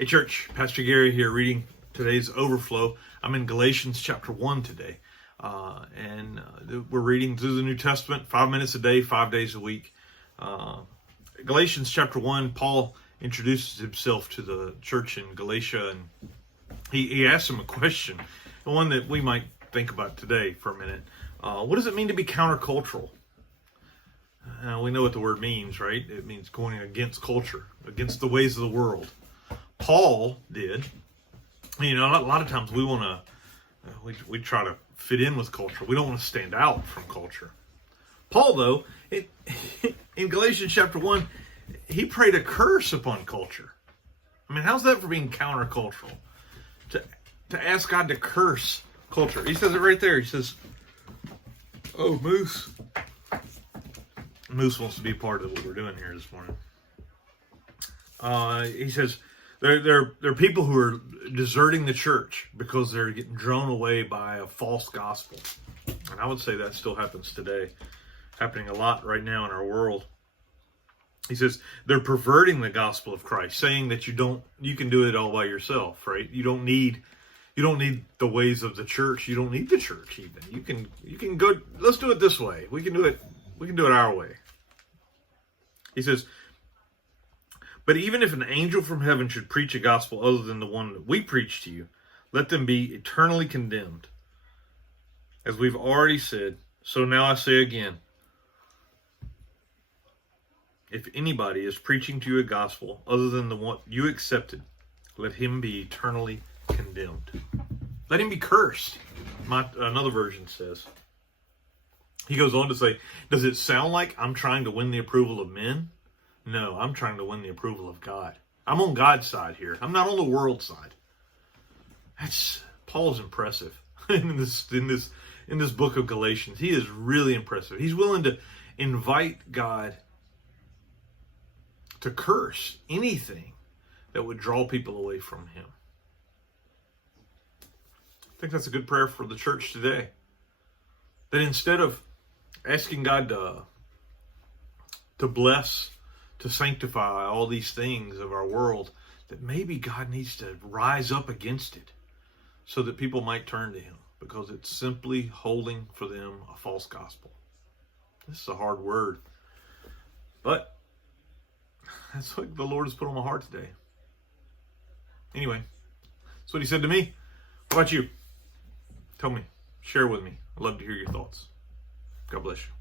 Hey church, Pastor Gary here reading today's Overflow. I'm in Galatians chapter 1 today. We're reading through the New Testament 5 minutes a day, 5 days a week. Galatians chapter 1, Paul introduces himself to the church in Galatia, and he asks them a question, the one that we might think about today for a minute. What does it mean to be countercultural? We know what the word means, right? It means going against culture, against the ways of the world. Paul did. A lot of times we want to, we try to fit in with culture. We don't want to stand out from culture. Paul, though, in Galatians chapter 1, he prayed a curse upon culture. I mean, how's that for being countercultural? To ask God to curse culture. He says it right there. He says, oh, Moose. Moose wants to be part of what we're doing here this morning. He says, there are people who are deserting the church because they're getting drawn away by a false gospel. And I would say that still happens today. Happening a lot right now in our world. He says they're perverting the gospel of Christ, saying that you can do it all by yourself, right? You don't need the ways of the church. You don't need the church even. You can go, let's do it this way. We can do it our way. He says, but even if an angel from heaven should preach a gospel other than the one that we preach to you, let them be eternally condemned. As we've already said, so now I say again, if anybody is preaching to you a gospel other than the one you accepted, let him be eternally condemned. Let him be cursed, another version says. He goes on to say, does it sound like I'm trying to win the approval of men? No, I'm trying to win the approval of God. I'm on God's side here. I'm not on the world's side. Paul's impressive in this book of Galatians. He is really impressive. He's willing to invite God to curse anything that would draw people away from him. I think that's a good prayer for the church today. That instead of asking God to bless, to sanctify all these things of our world, that maybe God needs to rise up against it so that people might turn to him, because it's simply holding for them a false gospel. This is a hard word, but that's what the Lord has put on my heart today. Anyway, that's what he said to me. What about you? Tell me. Share with me. I'd love to hear your thoughts. God bless you.